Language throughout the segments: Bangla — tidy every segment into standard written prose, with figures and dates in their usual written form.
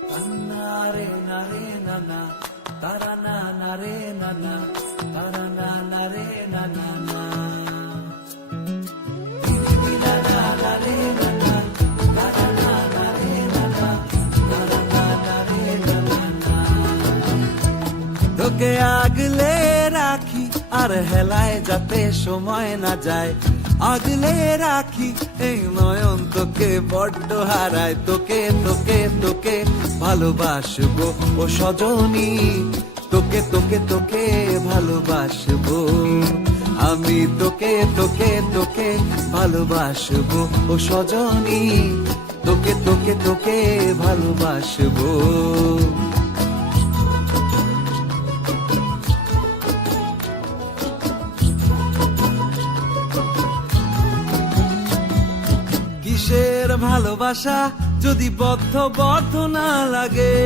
নারে নারে নানা তারা না নারে নানা তারা না নারে নানা না তোকে আগলে রাখি আর হেলায় যাতে সময় না যায়, আগলে রাখি এই নয়ন তোকে বড্ড হারায়। তোকে তোকে তোকে ভালোবাসবো ও সজনী, তোকে তোকে তোকে ভালোবাসবো আমি, তোকে তোকে তোকে ভালোবাসবো ও সজনী, তোকে তোকে তোকে ভালোবাসবো। কিসের ভালোবাসা যদি বদ্ধ বদ্ধ না লাগে,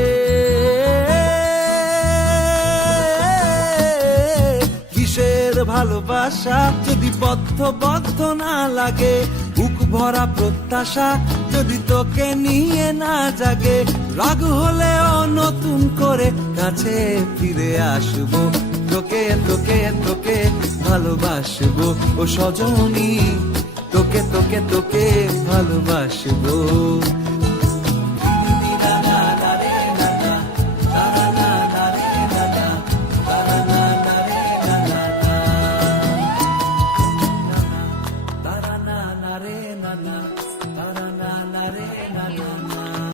কিসের ভালোবাসা যদি বদ্ধ বদ্ধ না লাগে, বুক ভরা প্রত্যাশা যদি তোকে নিয়ে না জাগে, রাগ হলেও নতুন করে কাছে ফিরে আসবো, তোকে তোকে তোকে ভালোবাসবো ও সজনী, তোকে তোকে তোকে ভালোবাসবো।